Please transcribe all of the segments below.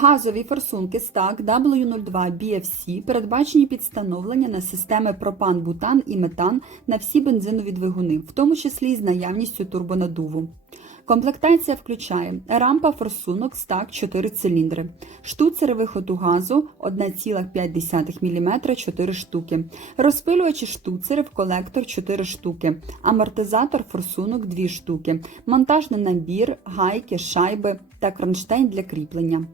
Газові форсунки STAC W02 BFC передбачені під встановлення на системи пропан, бутан і метан на всі бензинові двигуни, в тому числі з наявністю турбонадуву. Комплектація включає рампа форсунок STAC 4 циліндри, штуцери виходу газу 1,5 мм 4 штуки, розпилювачі штуцерів колектор 4 штуки, амортизатор форсунок 2 штуки, монтажний набір, гайки, шайби та кронштейн для кріплення.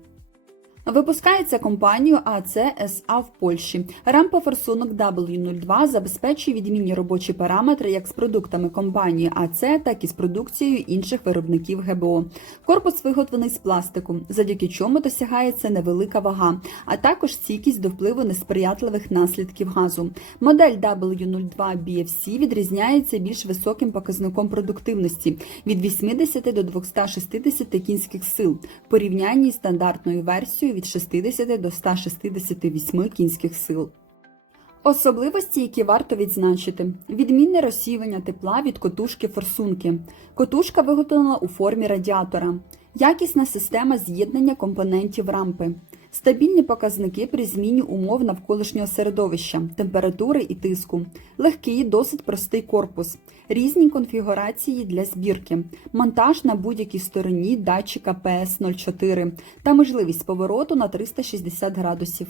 Випускається компанією АЦ СА в Польщі. Рампа форсунок W02 забезпечує відмінні робочі параметри як з продуктами компанії АЦ, так і з продукцією інших виробників ГБО. Корпус виготовлений з пластику, завдяки чому досягається невелика вага, а також стійкість до впливу несприятливих наслідків газу. Модель W02 BFC відрізняється більш високим показником продуктивності від 80 до 260 кінських сил в порівнянні з стандартною версією від 60 до 168 кінських сил. Особливості, які варто відзначити: відмінне розсіювання тепла від котушки форсунки. Котушка виготовлена у формі радіатора, якісна система з'єднання компонентів рампи, стабільні показники при зміні умов навколишнього середовища, температури і тиску, легкий, досить простий корпус, різні конфігурації для збірки, монтаж на будь-якій стороні датчика PS04 та можливість повороту на 360 градусів.